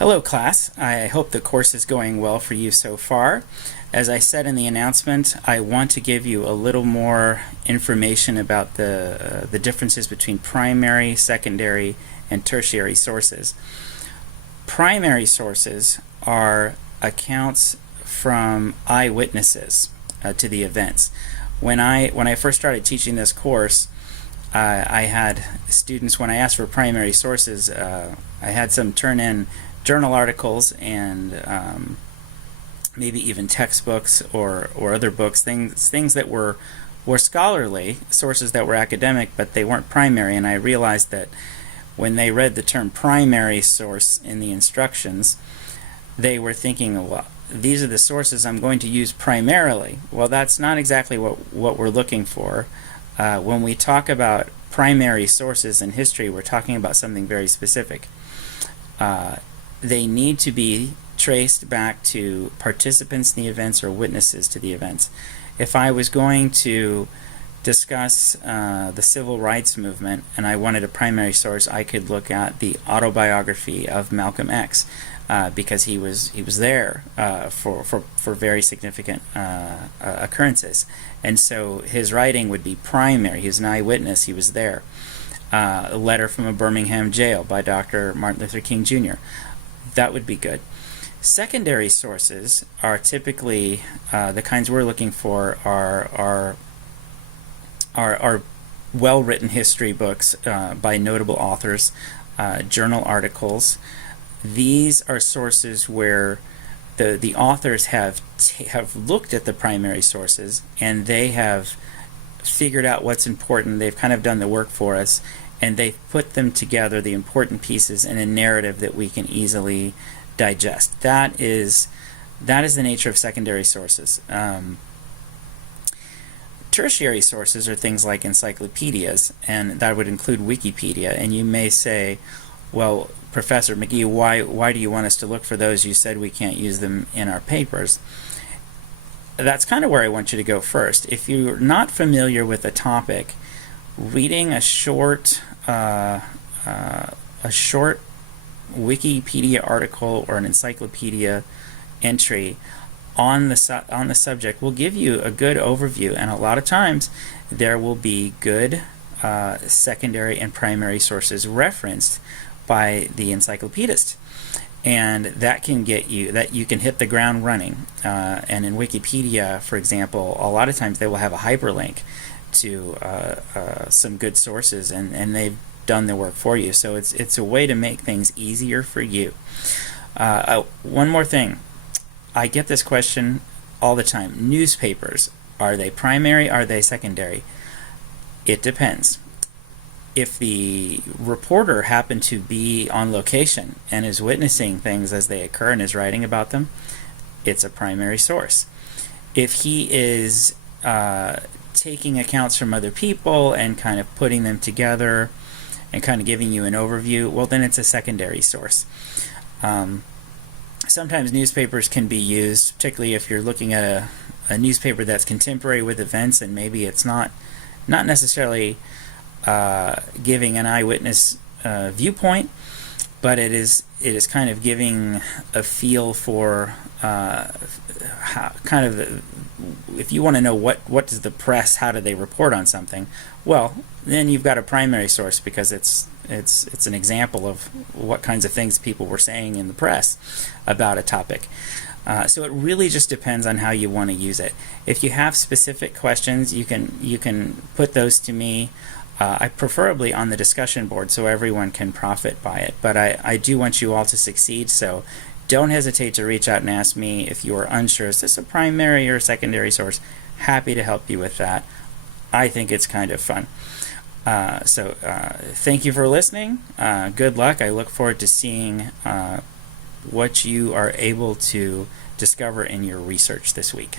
Hello class, I hope the course is going well for you so far. As I said in the announcement, I want to give you a little more information about the differences between primary, secondary, and tertiary sources. Primary sources are accounts from eyewitnesses to the events. When I first started teaching this course, I had students, when I asked for primary sources, I had some turn in journal articles and maybe even textbooks or other books, things that were scholarly, sources that were academic, but they weren't primary. And I realized that when they read the term primary source in the instructions, they were thinking, well, these are the sources I'm going to use primarily. Well, that's not exactly what we're looking for. When we talk about primary sources in history, we're talking about something very specific. They need to be traced back to participants in the events or witnesses to the events. If I was going to discuss the civil rights movement and I wanted a primary source, I could look at the autobiography of Malcolm X because he was there for very significant occurrences, and so his writing would be primary. He was an eyewitness. He was there. A letter from a Birmingham jail by Dr. Martin Luther King Jr. That would be good. Secondary sources are typically the kinds we're looking for are well-written history books by notable authors, journal articles. These are sources where the authors have looked at the primary sources and they have figured out what's important. They've kind of done the work for us, and they've put them together, the important pieces, in a narrative that we can easily digest. That is the nature of secondary sources. Tertiary sources are things like encyclopedias, and that would include Wikipedia. And you may say, well, Professor McGee, why do you want us to look for those? You said we can't use them in our papers. That's kind of where I want you to go first. If you're not familiar with a topic, reading a short Wikipedia article or an encyclopedia entry on the subject will give you a good overview, and a lot of times there will be good secondary and primary sources referenced by the encyclopedist, and that can get you that you can hit the ground running. And in Wikipedia, for example, a lot of times they will have a hyperlink to some good sources, and they've done the work for you. So it's a way to make things easier for you. One more thing, I get this question all the time. Newspapers, are they primary? Are they secondary? It depends. If the reporter happened to be on location and is witnessing things as they occur and is writing about them, it's a primary source. If he is taking accounts from other people and kind of putting them together and kind of giving you an overview, well, then it's a secondary source. Sometimes newspapers can be used, particularly if you're looking at a newspaper that's contemporary with events, and maybe it's not necessarily giving an eyewitness viewpoint, but it is kind of giving a feel for how, kind of if you want to know what does the press, how do they report on something, well, then you've got a primary source, because it's an example of what kinds of things people were saying in the press about a topic. So it really just depends on how you want to use it. If you have specific questions, you can put those to me. I preferably on the discussion board so everyone can profit by it. But I do want you all to succeed, so don't hesitate to reach out and ask me if you are unsure. Is this a primary or a secondary source? Happy to help you with that. I think it's kind of fun. So thank you for listening. Good luck. I look forward to seeing what you are able to discover in your research this week.